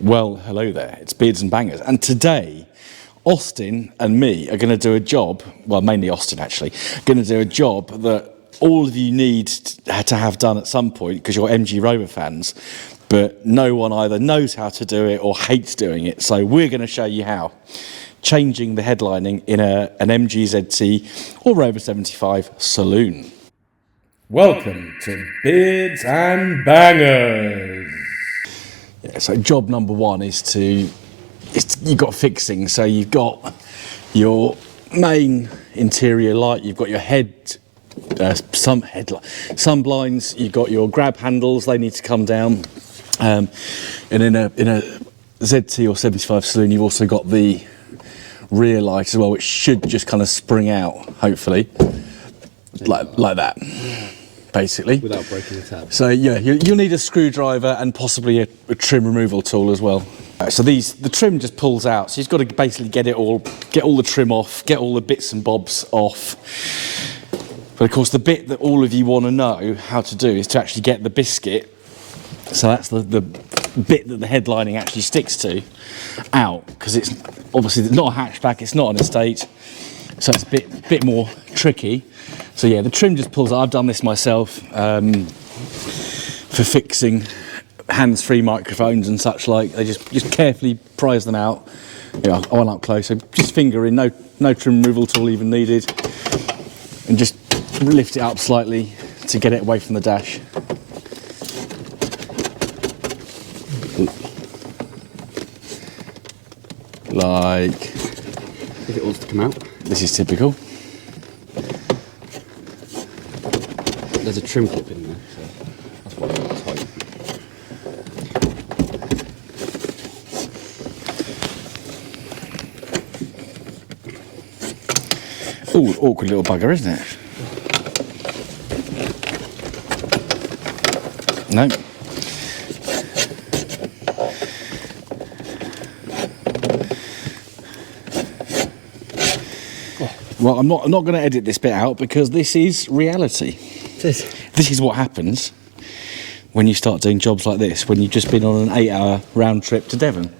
Well, hello there, it's Beards and Bangers, and today Austin and me are going to do a job, well mainly Austin actually, going to do a job that all of you need to have done at some point because you're MG Rover fans, but no one either knows how to do it or hates doing it, so we're going to show you how. Changing the headlining in an MG ZT or Rover 75 Saloon. Welcome to Beards and Bangers. Yeah, so job number one is you've got fixing. So you've got your main interior light, you've got your sun blinds, you've got your grab handles, they need to come down. And in a ZT or 75 Saloon, you've also got the rear light as well, which should just kind of spring out, hopefully, like that. Basically. Without breaking the tab. So yeah, you'll need a screwdriver and possibly a trim removal tool as well. So the trim just pulls out, so you've got to basically get all the trim off, get all the bits and bobs off. But of course the bit that all of you want to know how to do is to actually get the biscuit, so that's the bit that the headlining actually sticks to, out, because it's obviously not a hatchback, it's not an estate, so it's a bit more tricky. So yeah, the trim just pulls out. I've done this myself for fixing hands-free microphones and such like. They just carefully prise them out. Yeah, I went up close, so just finger in, no trim removal tool even needed, and just lift it up slightly to get it away from the dash. Like, If it wants to come out. This is typical. There's a trim clip in there, so that's why it's tight. Ooh, awkward little bugger, isn't it? No. Well, I'm not going to edit this bit out because this is reality. This is what happens when you start doing jobs like this, when you've just been on an 8-hour round trip to Devon.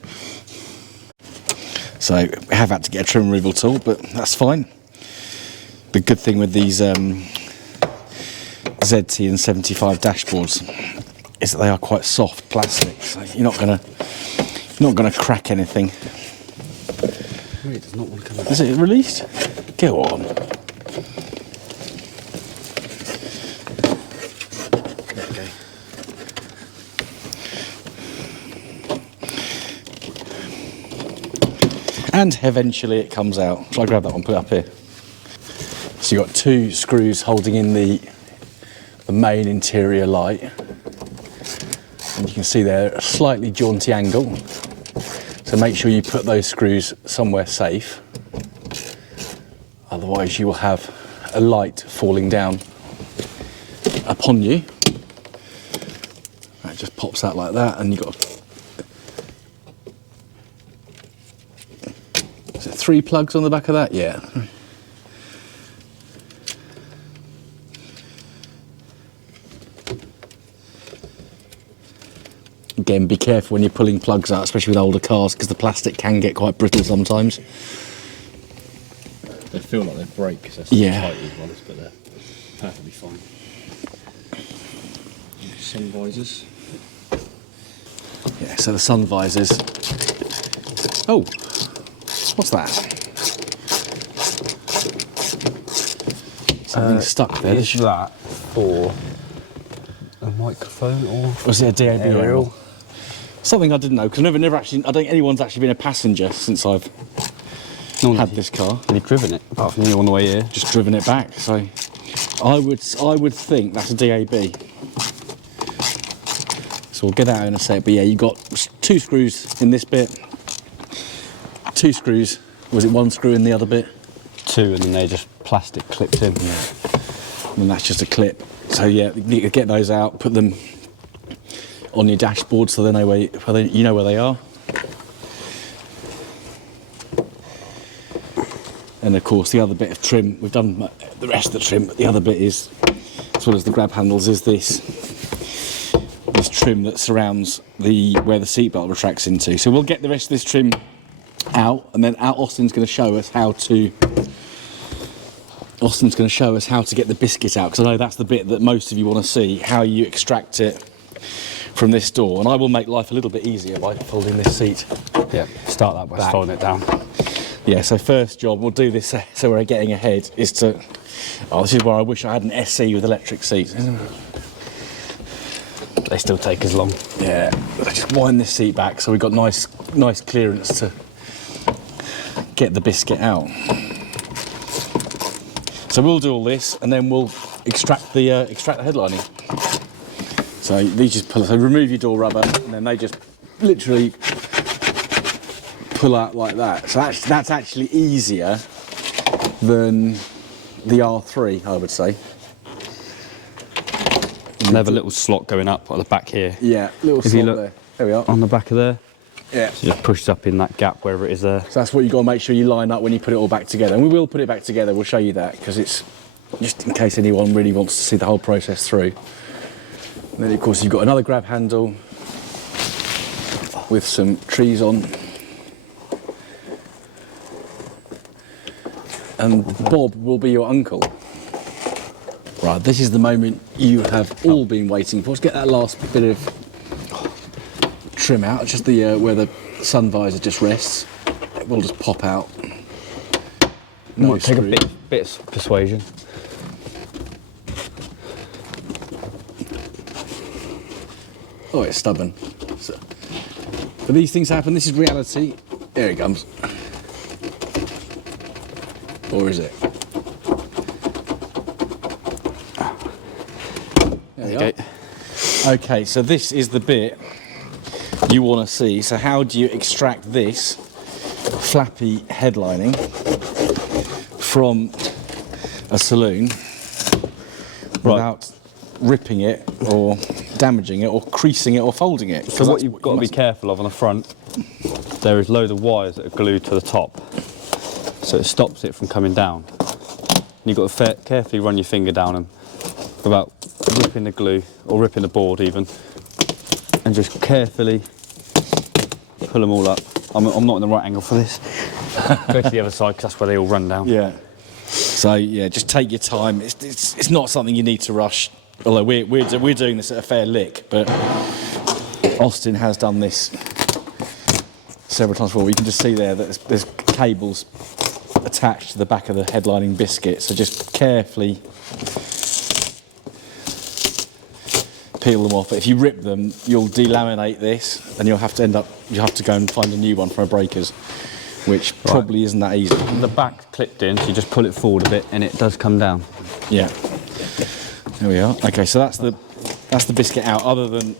So I have had to get a trim removal tool, but that's fine. The good thing with these ZT and 75 dashboards is that they are quite soft plastic, so you're not gonna crack anything. Wait, it does not want to come out. Is it released? Go on. Okay. And eventually it comes out. Shall I grab that one, put it up here? So you've got two screws holding in the main interior light. And you can see they're at a slightly jaunty angle. So make sure you put those screws somewhere safe. Otherwise you will have a light falling down upon you. It just pops out like that, and you've got is it 3 plugs on the back of that? Yeah. Again, be careful when you're pulling plugs out, especially with older cars, because the plastic can get quite brittle sometimes. They feel like they break because they're so tight, these ones, but they're perfectly fine. Sun visors. Yeah, so the sun visors. Oh, what's that? Something stuck there. Is that for a microphone or Was it a DAB aerial? Something I didn't know, because never actually, I don't think anyone's actually been a passenger since I've had this car. And you've driven it, apart from you on the way here. Just driven it back, so I would think that's a DAB. So we'll get that out in a sec, but yeah, you've got 2 screws in this bit, 2 screws, was it 1 screw in the other bit? 2, and then they're just plastic clipped in. Yeah. And that's just a clip. So yeah, you need to get those out, put them on your dashboard so they know you know where they are. And of course the other bit of trim, we've done the rest of the trim, but the other bit is, as well as the grab handles, is this trim that surrounds where the seatbelt retracts into. So we'll get the rest of this trim out, and then Austin's going to show us how to. Austin's going to show us how to get the biscuit out, because I know that's the bit that most of you want to see, how you extract it from this door. And I will make life a little bit easier by folding this seat. Yeah, start that by folding it down. Yeah, so first job, we'll do this so we're getting ahead, is to... Oh, this is where I wish I had an SE with electric seats. They still take as long. Yeah, just wind this seat back so we've got nice clearance to get the biscuit out. So we'll do all this, and then we'll extract the headlining. So these just pull. So remove your door rubber, and then they just literally pull out like that. So that's actually easier than the R3, I would say. And they have a little slot going up at the back here. Yeah, little slot there. There we are. On the back of there. Yeah. So just pushes up in that gap wherever it is there. So that's what you've got to make sure you line up when you put it all back together. And we will put it back together, we'll show you that, because it's just in case anyone really wants to see the whole process through. And then of course you've got another grab handle with some trees on. And Bob will be your uncle. Right, this is the moment you have all been waiting for. Let's get that last bit of trim out, just the where the sun visor just rests. It will just pop out. No Might take a bit of persuasion. Oh, it's stubborn. So, but these things happen. This is reality. There it comes. Or is it? There you go. Okay, so this is the bit you want to see. So how do you extract this flappy headlining from a Saloon without ripping it or damaging it or creasing it or folding it? So what you've got to be careful of on the front, there is loads of wires that are glued to the top, so it stops it from coming down. And you've got to carefully run your finger down them without ripping the glue or ripping the board even, and just carefully pull them all up. I'm not in the right angle for this. Go to the other side, because that's where they all run down. Yeah. So yeah, just take your time. It's not something you need to rush. Although we're doing this at a fair lick, but Austin has done this several times before. You can just see there that there's cables attached to the back of the headlining biscuit. So just carefully peel them off. But if you rip them, you'll delaminate this, and you'll have to go and find a new one from a breaker's, which probably isn't that easy. The back clipped in, so you just pull it forward a bit, and it does come down. Yeah. There we are. Okay, so that's the biscuit out. Other than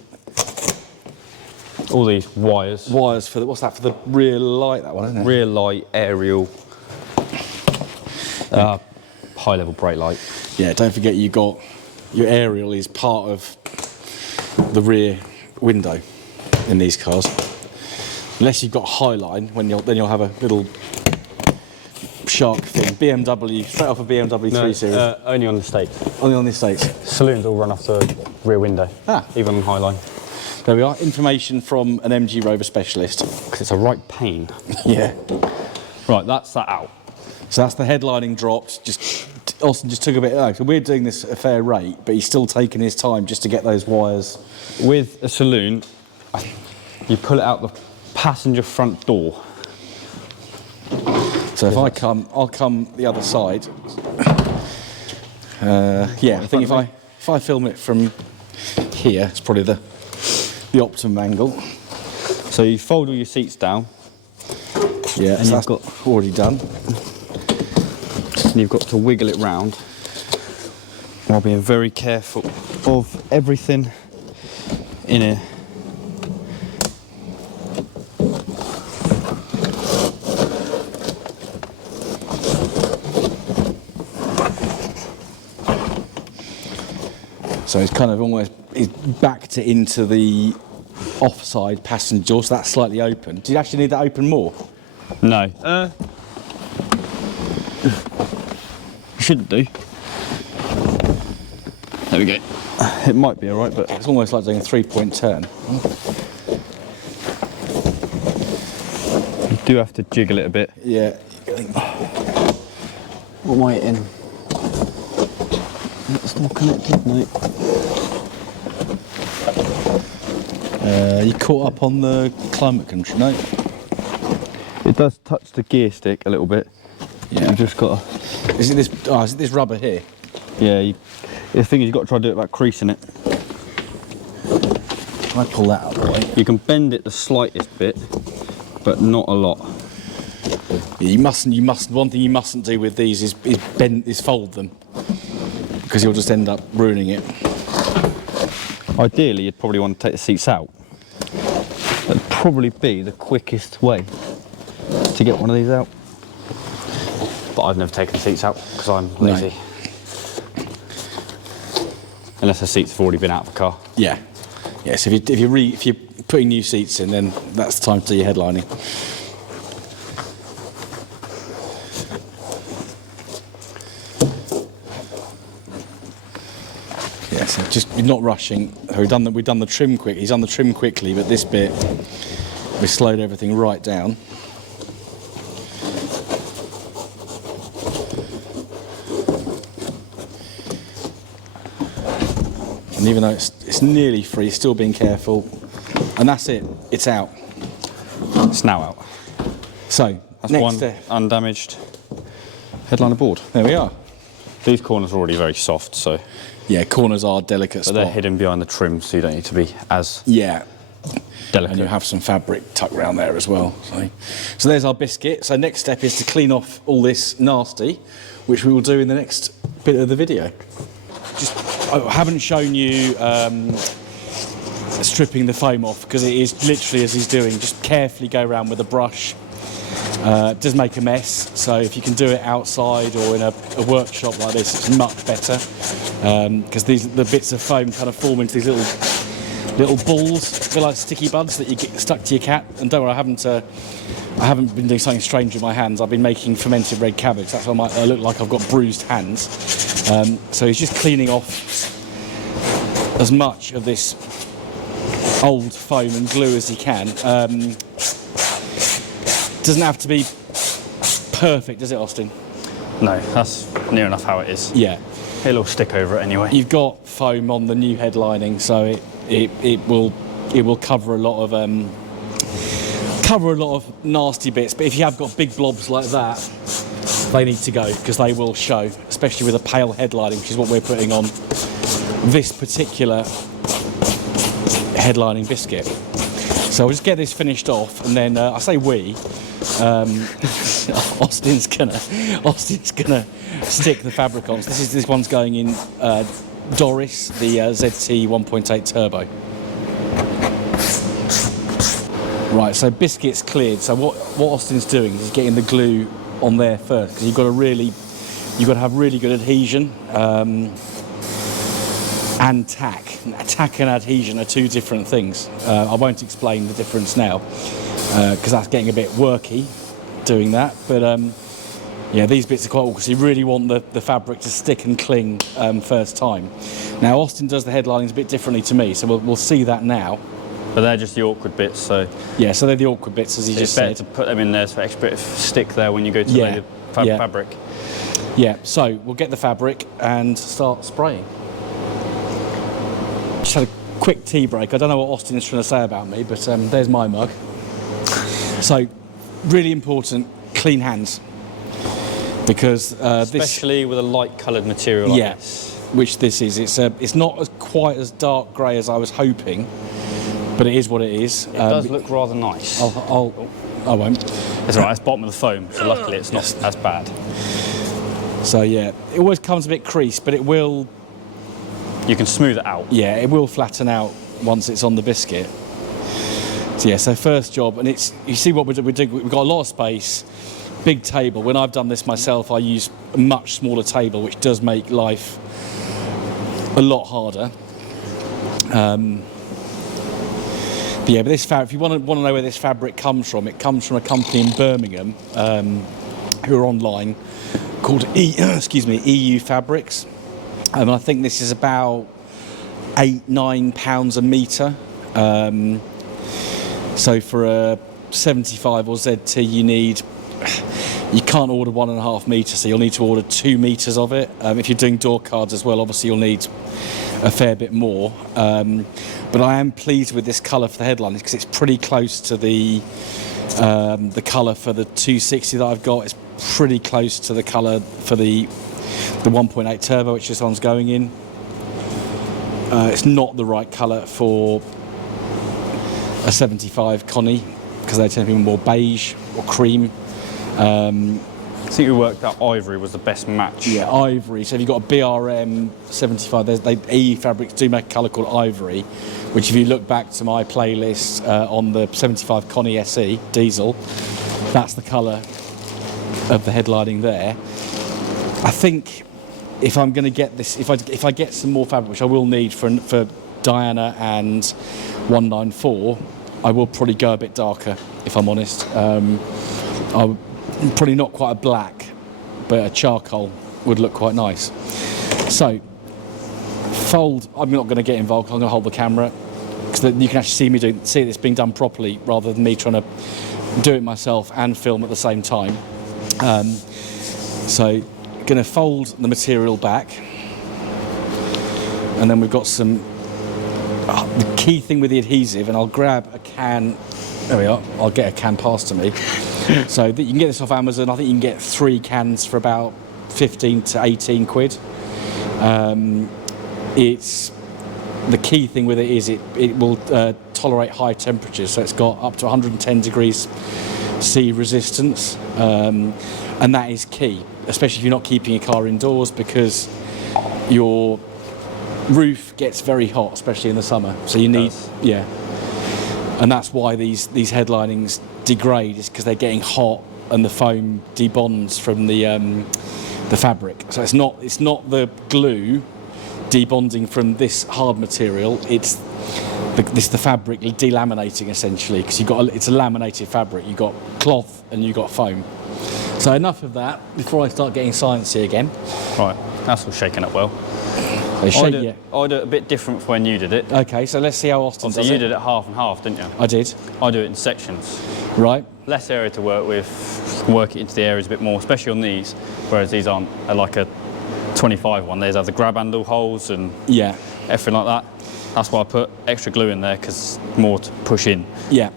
all these wires. Wires for what's that, for the rear light? That one, isn't it? Rear light, aerial, high level brake light. Yeah. Don't forget you got your aerial is part of the rear window in these cars. Unless you've got Highline, then you'll have a little shark thing. BMW, straight off a BMW 3 Series. Only on the States. Only on the States. Saloons all run off the rear window, even on Highline. There we are. Information from an MG Rover specialist. Because it's a right pain. Yeah. Right, that's that out. So that's the headlining dropped. Austin just took a bit. So we're doing this at a fair rate, but he's still taking his time just to get those wires. With a Saloon, you pull it out the passenger front door. So if I'll come the other side. Yeah, I think if I film it from here, it's probably the optimum angle. So you fold all your seats down. Yeah, and so you've got already done. And you've got to wiggle it round while being very careful of everything in here. So it's kind of almost backed it into the offside passenger door, so that's slightly open. Do you actually need that open more? No. Shouldn't do. There we go. It might be alright, but It's almost like doing a 3-point turn. you do have to jiggle it a bit. Yeah. What am I hitting? It's not connected, mate. You caught up on the climate control? No. It does touch the gear stick a little bit. Yeah. You've just got to... Is it this? Oh, is it this rubber here? Yeah, the thing is you've got to try to do it without creasing it. I pull that out of the way. You can bend it the slightest bit, but not a lot. Yeah, you mustn't. One thing you mustn't do with these is fold them, because you'll just end up ruining it. Ideally, you'd probably want to take the seats out. That'd probably be the quickest way to get one of these out. But I've never taken the seats out because I'm lazy. No. Unless the seats have already been out of the car. Yeah. Yeah. So if you're putting new seats in, then that's the time to do your headlining. Yeah. So just you're not rushing. We've done the trim quick. He's done the trim quickly, but this bit we slowed everything right down. And even though it's nearly free, still being careful. And that's it. It's out. It's now out. So, That's next one step. undamaged headliner board. There we are. These corners are already very soft, so Yeah, corners are delicate but spot. they're hidden behind the trim, so you don't need to be as Yeah. delicate. And you have some fabric tucked around there as well. So there's our biscuit. So next step is to clean off all this nasty, which we will do in the next bit of the video. I haven't shown you stripping the foam off, because it is literally as he's doing. Just carefully go around with a brush. It does make a mess, so if you can do it outside or in a workshop like this, it's much better, because the bits of foam kind of form into these little balls, a bit like sticky buds that you get stuck to your cat. And don't worry, I haven't been doing something strange with my hands. I've been making fermented red cabbage. That's why I look like I've got bruised hands. So he's just cleaning off as much of this old foam and glue as he can. Doesn't have to be perfect, does it, Austin? No, that's near enough how it is. Yeah. It'll stick over it anyway. You've got foam on the new headlining, so it will cover a lot of nasty bits. But if you have got big blobs like that, they need to go, because they will show, especially with a pale headlining, which is what we're putting on this particular headlining biscuit. So we'll just get this finished off, and then I say we. Austin's gonna stick the fabric on. So this one's going in Doris, the ZT 1.8 turbo. Right, so biscuit's cleared. So what Austin's doing is getting the glue on there first, because you've got to have really good adhesion and tack. Tack and adhesion are two different things. I won't explain the difference now, because that's getting a bit worky doing that. But yeah, these bits are quite awkward, because you really want the fabric to stick and cling first time. Now Austin does the headlinings a bit differently to me, so we'll see that now. But they're just the awkward bits, so Yeah, so they're the awkward bits, as he it's just better said. to put them in there for extra bit of stick there when you go to lay the fabric. Yeah, so we'll get the fabric and start spraying. Just had a quick tea break. I don't know what Austin is trying to say about me, but there's my mug. So, really important, clean hands. Because Especially with a light coloured material like this. which this is. It's not quite as dark grey as I was hoping, but it is what it is. It does look rather nice. I won't. It's alright, it's bottom of the foam, so luckily it's not as bad. So yeah, it always comes a bit creased, but it will. You can smooth it out. Yeah, it will flatten out once it's on the biscuit. So yeah, so first job, and you see what we're doing. We've got a lot of space, big table. When I've done this myself, I use a much smaller table, which does make life a lot harder. But yeah, but this fabric, if you want to know where this fabric comes from, it comes from a company in Birmingham who are online called EU Fabrics. And I think this is about £8-9 a metre. So for a 75 or ZT, you can't order 1.5 metres, so you'll need to order 2 metres of it. If you're doing door cards as well, obviously you'll need a fair bit more. But I am pleased with this colour for the headline because it's pretty close to the colour for the 260 that I've got. It's pretty close to the colour for the 1.8 turbo, which this one's going in. It's not the right colour for a 75 Connie because they tend to be more beige or cream. I think we worked out ivory was the best match. Yeah, ivory. So if you've got a BRM 75, AE Fabrics do make a colour called ivory, which if you look back to my playlist on the 75 Connie SE diesel, that's the colour of the headlining there. I think if I'm going to get this, if I get some more fabric, which I will need for Diana and 194, I will probably go a bit darker, if I'm honest. Probably not quite a black, but a charcoal would look quite nice. So, fold, I'm not going to get involved, I'm going to hold the camera, because you can actually see this being done properly, rather than me trying to do it myself and film at the same time. So, going to fold the material back, and then we've got some, the key thing with the adhesive, and I'll grab a can, there we are, I'll get a can passed to me. So that you can get this off Amazon. I think you can get 3 cans for about 15 to 18 quid. It's the key thing with it is it will tolerate high temperatures. So it's got up to 110 degrees C resistance, and that is key, especially if you're not keeping your car indoors, because your roof gets very hot, especially in the summer. So you need, yeah, and that's why these headlinings degrade, is because they're getting hot and the foam debonds from the fabric. So it's not the glue debonding from this hard material, it's the fabric delaminating essentially, because it's a laminated fabric. You've got cloth and you've got foam. So enough of that before I start getting sciencey again. Right, that's all shaken up well. I do it a bit different from when you did it. Okay, so let's see how Austin does it. You did it half and half, didn't you? I did. I do it in sections. Right. Less area to work with, work it into the areas a bit more, especially on these, whereas these aren't like a 25 one. These have the grab handle holes and everything like that. That's why I put extra glue in there, because more to push in. Yeah,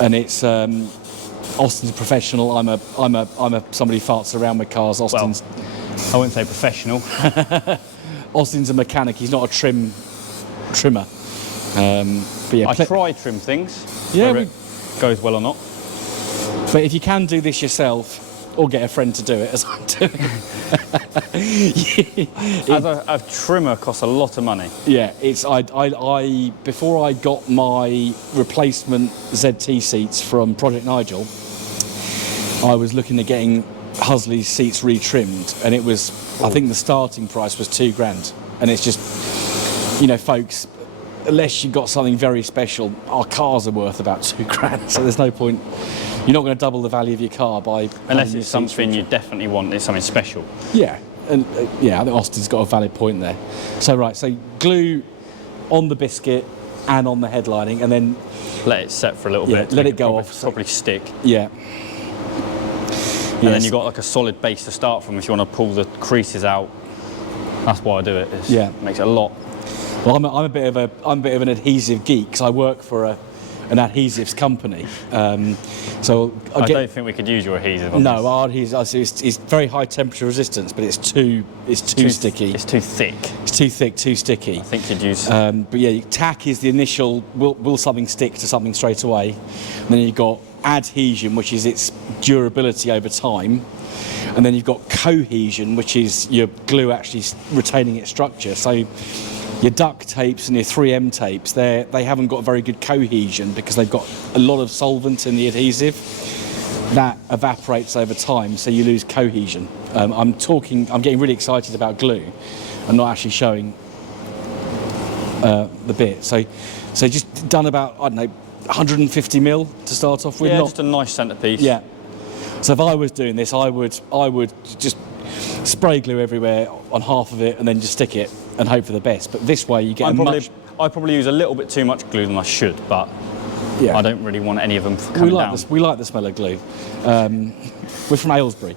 and it's Austin's a professional. I'm a somebody who farts around with cars. Austin's. Well, I wouldn't say professional. Austin's a mechanic. He's not a trimmer. But yeah, I try trim things. Yeah, whether it goes well or not. But if you can do this yourself, or get a friend to do it, as I'm doing. As a trimmer costs a lot of money. Yeah, it's I before I got my replacement ZT seats from Project Nigel, I was looking at getting Husley's seats retrimmed, and it was, I think the starting price was £2,000, and it's just, you know, folks, unless you've got something very special, our cars are worth about £2,000, so there's no point. You're not going to double the value of your car by... Unless it's something you definitely want, it's something special. Yeah, and yeah, I think Austin's got a valid point there. So right, so glue on the biscuit and on the headlining, and then... Let it set for a little bit. Let it go off. Probably stick. Yeah. And then you've got like a solid base to start from if you want to pull the creases out. That's why I do it. It makes it a lot. Well, I'm a bit of an adhesive geek, because I work for an adhesives company. So I don't think we could use your adhesive on no, this. our adhesive is very high temperature resistance, but it's too sticky. It's too thick. It's too thick, too sticky. I think you'd use. But yeah, tack is the initial. Will something stick to something straight away? And then you've got adhesion, which is its durability over time. And then you've got cohesion, which is your glue actually retaining its structure. So your duct tapes and your 3M tapes, they haven't got very good cohesion because they've got a lot of solvent in the adhesive. That evaporates over time, so you lose cohesion. I'm getting really excited about glue. I'm not actually showing the bit. So just done about, I don't know, 150 mil to start off with. Yeah, just a nice centrepiece. Yeah. So if I was doing this, I would just spray glue everywhere on half of it and then just stick it. and hope for the best. But this way you get I probably use a little bit too much glue than I should, but yeah. I don't really want any of them coming down. We like the smell of glue. We're from Aylesbury.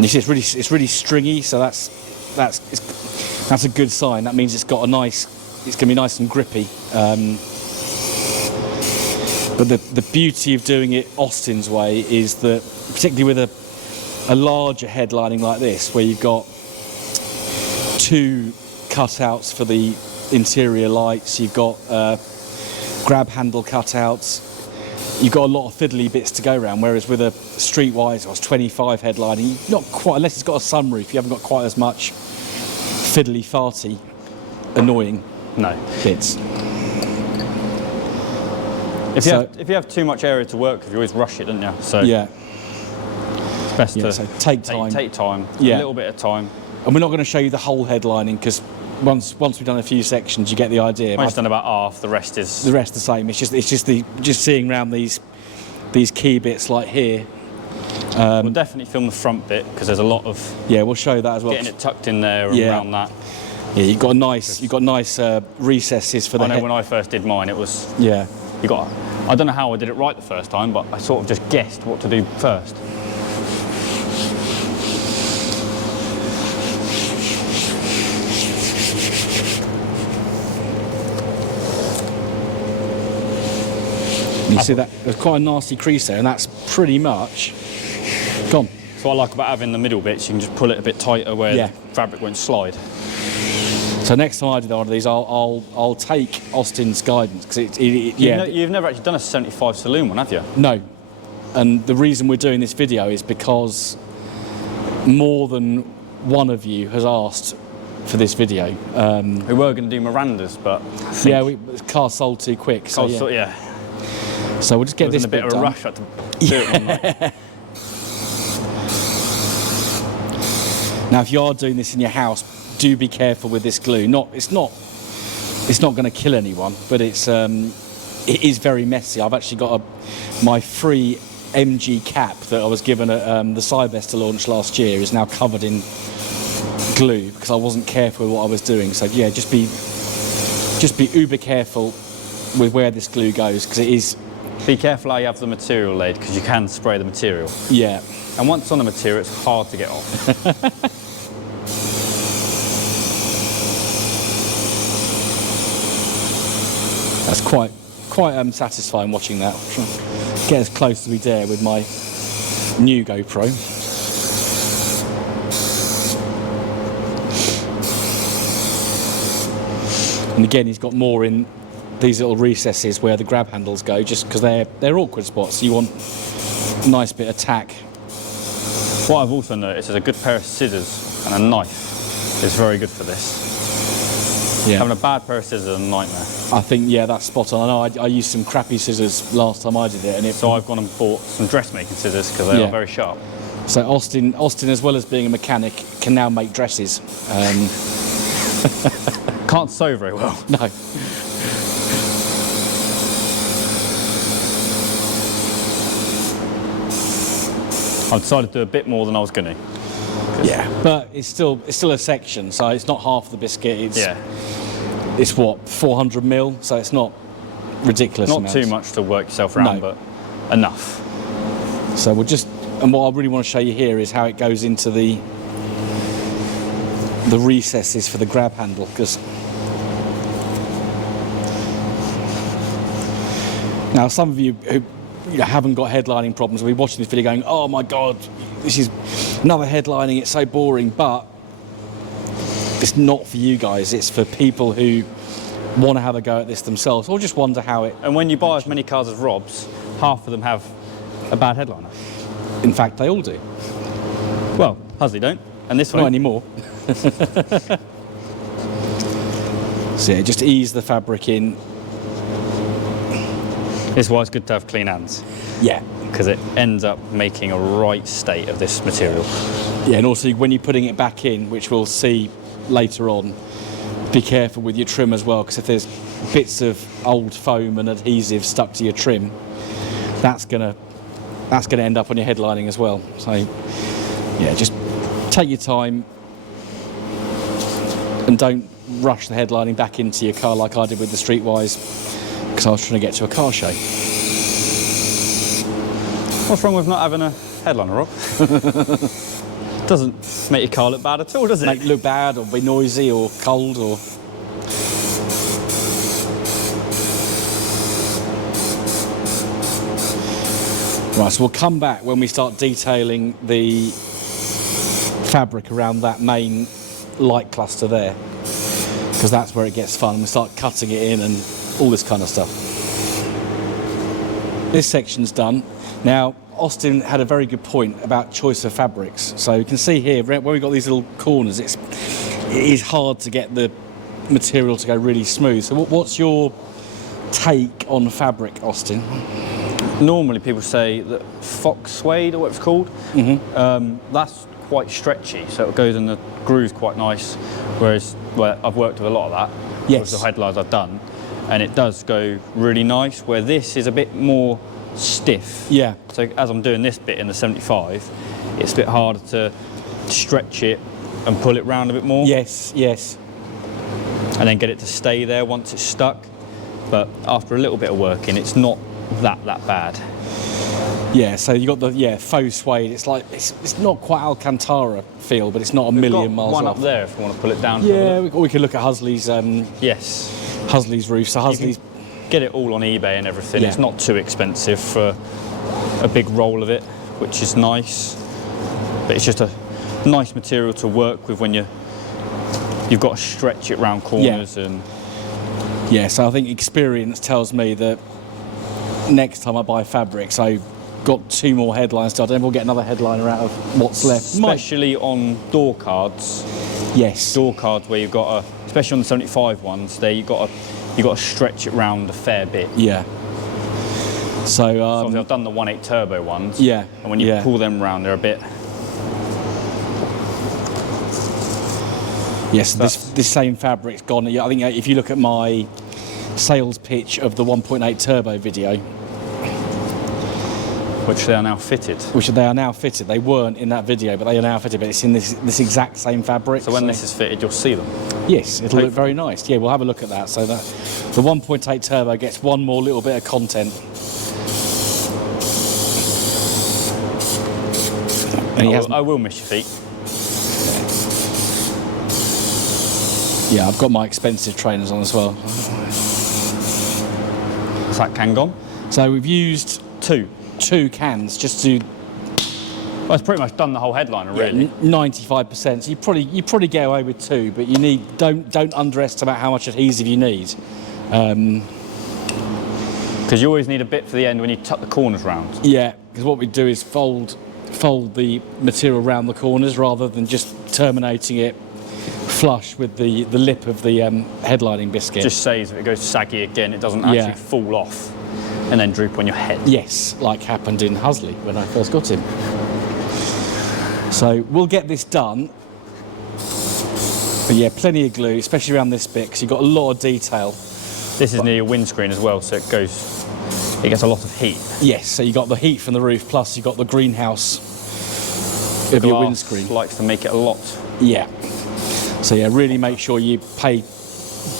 You see, it's really stringy, so that's a good sign. That means it's going to be nice and grippy. But the beauty of doing it Austin's way is that, particularly with a larger headlining like this, where you've got 2 cutouts for the interior lights, you've got grab handle cutouts, you've got a lot of fiddly bits to go around, whereas with a Streetwise or 25 headlining, not quite, unless it's got a sunroof, you haven't got quite as much fiddly, farty, annoying bits. If you have too much area to work with, you always rush it, don't you? So yeah, it's best to so take time. Take time, Yeah. a little bit of time. And we're not going to show you the whole headlining, because once we've done a few sections, you get the idea. I've done about half. The rest is the same. It's just seeing around these key bits like here. We'll definitely film the front bit, because there's a lot of we'll show that as well. getting it tucked in there and around that. Yeah, you've got nice recesses for the I know head. when I first did mine, it was Yeah. I don't know how I did it right the first time, but I sort of just guessed what to do first. You see that? There's quite a nasty crease there, and that's pretty much gone. So what I like about having the middle bits, you can just pull it a bit tighter where the fabric won't slide. So next time I do one of these, I'll take Austin's guidance, because You've never actually done a 75 Saloon one, have you? No, and the reason we're doing this video is because more than one of you has asked for this video. We were going to do Miranda's, but the car sold too quick. So So we'll just get this in a bit of done. a rush. I had to do it one night. Now, if you are doing this in your house, do be careful with this glue. It's not going to kill anyone, but it is very messy. I've actually got my free MG cap that I was given at the Cybester launch last year is now covered in glue because I wasn't careful with what I was doing. So yeah, just be uber careful with where this glue goes, because it is. Be careful how you have the material laid, because you can spray the material. Yeah. And once on the material, it's hard to get off. That's quite satisfying watching that. Get as close as we dare with my new GoPro. And again, he's got more in these little recesses where the grab handles go, just because they're awkward spots. You want a nice bit of tack. What I've also noticed is a good pair of scissors and a knife is very good for this. Yeah. Having a bad pair of scissors is a nightmare. I think, yeah, that's spot on. I know I used some crappy scissors last time I did it. So I've gone and bought some dressmaking scissors because they are very sharp. So Austin, as well as being a mechanic, can now make dresses. Can't sew very well. No. I've decided to do a bit more than I was going to. Yeah, but it's still a section, so it's not half the biscuit. It's what, 400 mil, so it's not ridiculous. Not too much to work yourself around, but enough. So and what I really want to show you here is how it goes into the recesses for the grab handle, because now some of you who haven't got headlining problems will be watching this video going, oh my god, this is another headlining, it's so boring. But it's not for you guys, it's for people who want to have a go at this themselves, or just wonder how it. And when you buy as many cars as Rob's, half of them have a bad headliner. In fact, they all do. Well, Husley don't, and this one not anymore. So yeah, just ease the fabric in. This is why it's good to have clean hands. Yeah. Because it ends up making a right state of this material. Yeah, and also when you're putting it back in, which we'll see later on, be careful with your trim as well, because if there's bits of old foam and adhesive stuck to your trim, that's gonna end up on your headlining as well. So Yeah, just take your time and don't rush the headlining back into your car like I did with the Streetwise, because I was trying to get to a car show. What's wrong with not having a headliner, Rob? Doesn't make your car look bad at all, does it? Make it look bad or be noisy or cold or... Right, so we'll come back when we start detailing the fabric around that main light cluster there, because that's where it gets fun. We start cutting it in and all this kind of stuff. This section's done. Now, Austin had a very good point about choice of fabrics. So you can see here, where we've got these little corners, it is hard to get the material to go really smooth. So what's your take on fabric, Austin? Normally people say that fox suede, or what it's called, that's quite stretchy, so it goes in the grooves quite nice, whereas I've worked with a lot of that, yes, with the headlines I've done, and it does go really nice, where this is a bit more stiff. Yeah. So as I'm doing this bit in the 75, it's a bit harder to stretch it and pull it round a bit more. Yes, yes. And then get it to stay there once it's stuck. But after a little bit of working, it's not that bad. Yeah, so you got the faux suede. It's like it's not quite Alcantara feel, but it's not a million miles one off. Up there if you want to pull it down. Yeah, we could look at Husley's. Yes. Husley's roof. So Husley's. Get it all on eBay and everything. Yeah. It's not too expensive for a big roll of it, which is nice. But it's just a nice material to work with when you've got to stretch it round corners and. Yeah, so I think experience tells me that next time I buy fabrics, I've got 2 more headlines to. I don't know if we'll get another headliner out of what's left. Especially on door cards. Yes. Door cards where you've got especially on the 75 ones, there you've got to stretch it round a fair bit. Yeah. So obviously I've done the 1.8 turbo ones. Yeah. And when you pull them round, they're a bit. Yes, this same fabric's gone. I think if you look at my sales pitch of the 1.8 turbo video, which they are now fitted. They weren't in that video, but they are now fitted. But it's in this exact same fabric. So when this is fitted, you'll see them. Yes, it'll look very nice. Yeah, we'll have a look at that. So that the 1.8 turbo gets one more little bit of content. And I will miss your feet. Yeah, I've got my expensive trainers on as well. Is that can gone? So we've used two cans just to. Well, it's pretty much done the whole headliner, really. 95%. So you probably get away with 2, but you need don't underestimate how much adhesive you need. Because you always need a bit for the end when you tuck the corners round. Yeah, because what we do is fold the material around the corners rather than just terminating it flush with the lip of the headlining biscuit. Just saves if it goes saggy again, it doesn't actually fall off and then droop on your head. Yes, like happened in Husley when I first got him. So we'll get this done. But yeah, plenty of glue, especially around this bit, because you've got a lot of detail. This is near your windscreen as well, so it gets a lot of heat. Yes, so you got the heat from the roof, plus you got the greenhouse of your windscreen. Likes to make it a lot. Yeah. So yeah, really make sure you pay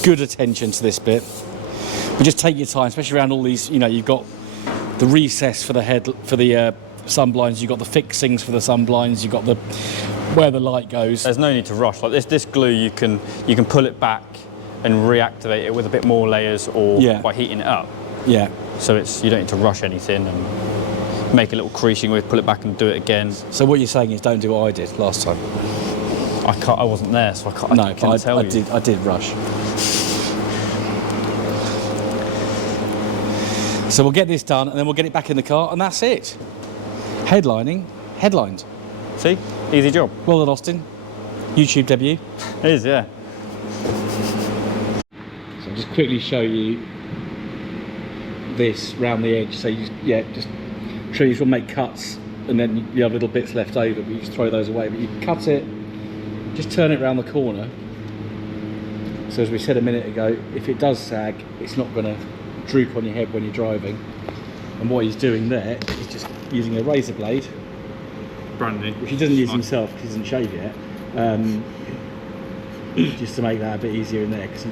good attention to this bit. But just take your time, especially around all these. You know, you've got the recess for the sun blinds. You've got the fixings for the sun blinds. You've got where the light goes. There's no need to rush. Like this glue, you can pull it back and reactivate it with a bit more layers, or by heating it up. Yeah. So you don't need to rush anything and make a little creasing with, pull it back and do it again. So what you're saying is don't do what I did last time. I wasn't there, so I can't tell you. I did rush. So we'll get this done and then we'll get it back in the car and that's it. Headlined. See? Easy job. Well done, Austin. YouTube debut. It is, yeah. So I'll just quickly show you this round the edge. So just trees will make cuts and then you have little bits left over, but you just throw those away. But you cut it, just turn it around the corner. So as we said a minute ago, if it does sag, it's not going to droop on your head when you're driving. And what he's doing there is just using a razor blade, brand new. Which he doesn't use himself because he doesn't shave yet. Just to make that a bit easier in there, because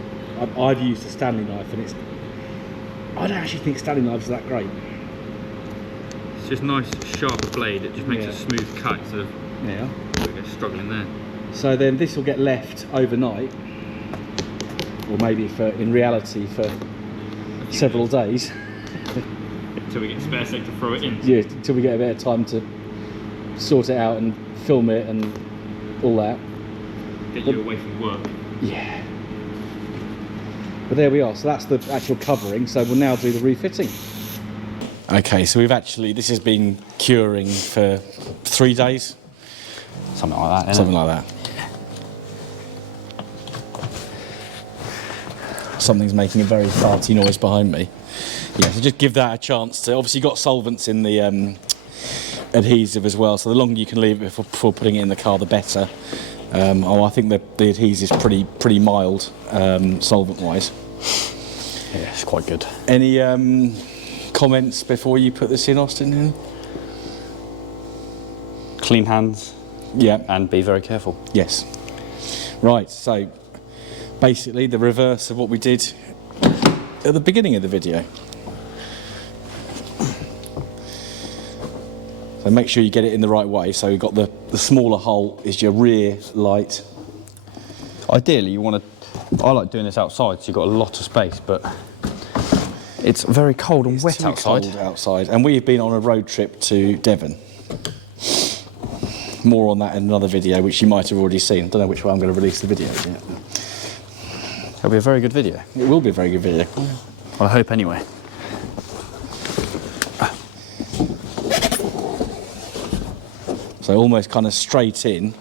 I've used a Stanley knife and I don't actually think Stanley knives are that great. It's just nice, sharper blade. It just makes a smooth cut instead of struggling there. So then this will get left overnight, or maybe in reality for several days. Until we get spare sec to throw it in. Yeah, until we get a bit of time to sort it out and film it and all that. Get you away from work. Yeah. But there we are. So that's the actual covering. So we'll now do the refitting. Okay, so this has been curing for 3 days. Something like that, Something like that. Something's making a very farty noise behind me. Yeah, so just give that a chance to. Obviously, you've got solvents in the adhesive as well, so the longer you can leave it before putting it in the car, the better. I think the adhesive's pretty mild, solvent-wise. Yeah, it's quite good. Any comments before you put this in, Austin? Clean hands. Yeah. And be very careful. Yes. Right, so basically the reverse of what we did at the beginning of the video. So make sure you get it in the right way. So we've got the smaller hole is your rear light. Ideally, you want to. I like doing this outside, so you've got a lot of space, but it's very cold and wet outside. Cold outside, and we've been on a road trip to Devon. More on that in another video, which you might have already seen. I don't know which way I'm going to release the video yet. It'll be a very good video. It will be a very good video. Well, I hope anyway. So almost kind of straight in.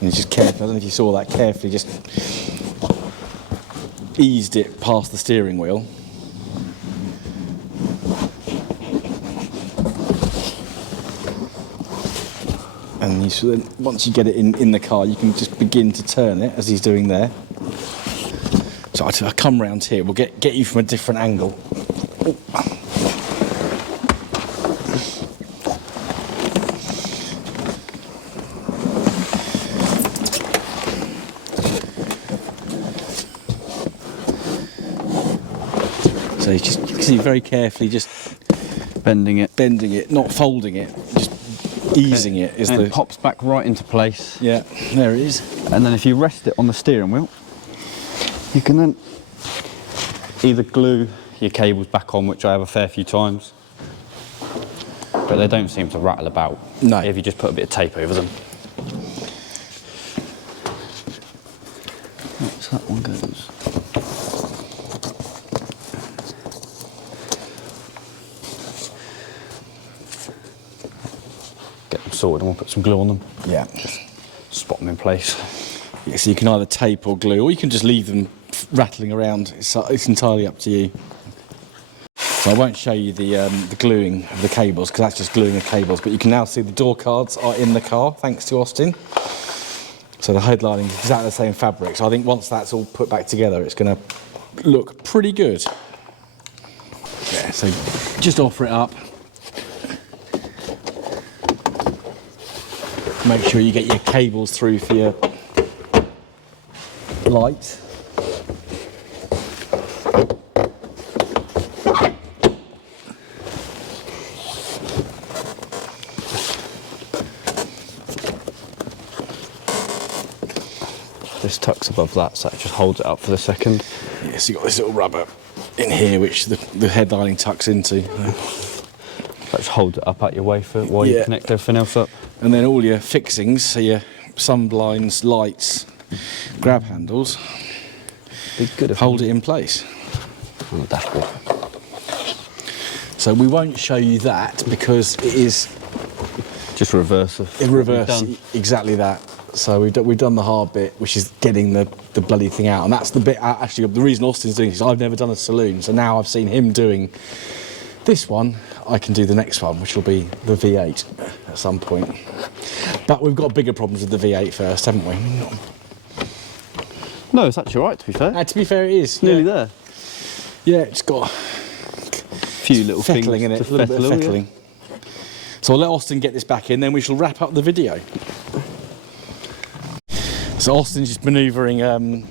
And just carefully, I don't know if you saw that, carefully just eased it past the steering wheel. And once you get it in the car, you can just begin to turn it, as he's doing there. So I'll come round here, we'll get you from a different angle. So you can see very carefully just Bending it, not folding it, just easing it is and the. it pops back right into place. Yeah, there it is. And then if you rest it on the steering wheel, you can then either glue your cables back on, which I have a fair few times, but they don't seem to rattle about. No. If you just put a bit of tape over them. So that one goes. Get them sorted and we'll put some glue on them. Yeah. Spot them in place. Yeah, so you can either tape or glue, or you can just leave them rattling around. It's entirely up to you. So I won't show you the gluing of the cables, because that's just gluing the cables, but you can now see the door cards are in the car, thanks to Austin. So the headlining is exactly the same fabric. So I think once that's all put back together, it's going to look pretty good. Yeah, so just offer it up. Make sure you get your cables through for your lights. This tucks above that, so it just holds it up for the second. Yeah, so you've got this little rubber in here which the headlining tucks into. That just holds it up out your wafer while you connect everything else up. And then all your fixings, so your sun blinds, lights, grab handles, Be good if hold it in place. on the dashboard. So we won't show you that because it is Just reverse of in reverse, what we've done. exactly that. So we've done the hard bit, which is getting the bloody thing out, and that's the bit. Actually, the reason Austin's doing this is I've never done a saloon, so now I've seen him doing this one. I can do the next one, which will be the V8 at some point. But we've got bigger problems with the V8 first, haven't we? No, it's actually all right, to be fair. To be fair, it is Nearly there. Yeah, it's got A few little fettling things in it, to a little bit of fettle, fettling. So I'll let Austin get this back in, then we shall wrap up the video. So Austin's just manoeuvring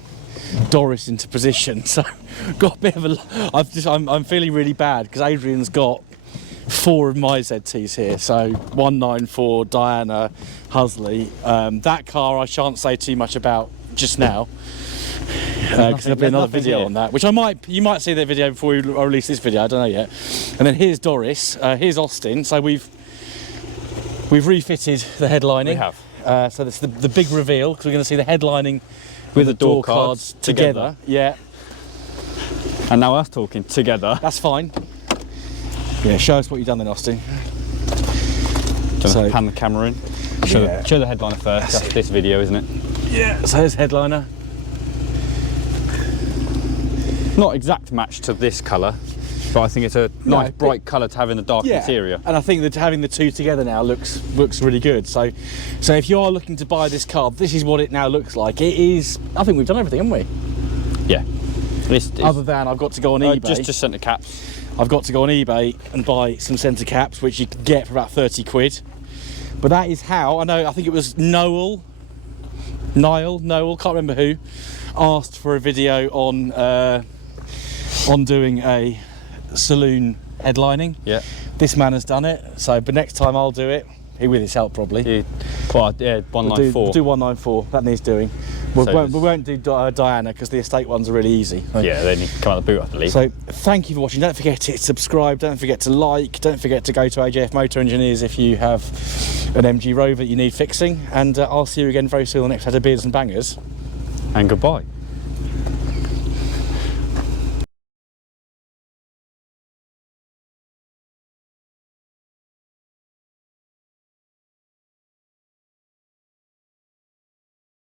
Doris into position. So got a bit of a. I'm feeling really bad because Adrian's got 4 of my ZTs here. So 194 Diana Husley. That car I shan't say too much about just now. Because there'll be another video on that, which you might see that video before I release this video. I don't know yet. And then here's Doris, here's Austin. So we've refitted the headlining. We have. So that's the big reveal, because we're going to see the headlining with the door cards together. Yeah. And now us talking together. That's fine. Yeah, show us what you've done then, Austin. So pan the camera in. Show the headliner first. That's this video, isn't it? Yeah. So here's headliner. Not exact match to this colour, but I think it's a nice bright colour to have in the dark interior. And I think that having the two together now looks really good. So if you are looking to buy this car, this is what it now looks like. It is. I think we've done everything, haven't we? Yeah. Other than I've got to go on eBay. Just centre caps. I've got to go on eBay and buy some centre caps, which you can get for about 30 quid. But that is how I think it was Noel, can't remember who, asked for a video on doing a saloon headlining. Yeah. This man has done it. So, but next time I'll do it. He with his help probably. Yeah, 194. We'll do 194. That needs doing. We won't do Diana because the estate ones are really easy. Yeah, they need to come out of the boot, I believe. So thank you for watching. Don't forget to subscribe. Don't forget to like. Don't forget to go to AJF Motor Engineers if you have an MG Rover that you need fixing. And I'll see you again very soon on the next episode of Beards and Bangers. And goodbye.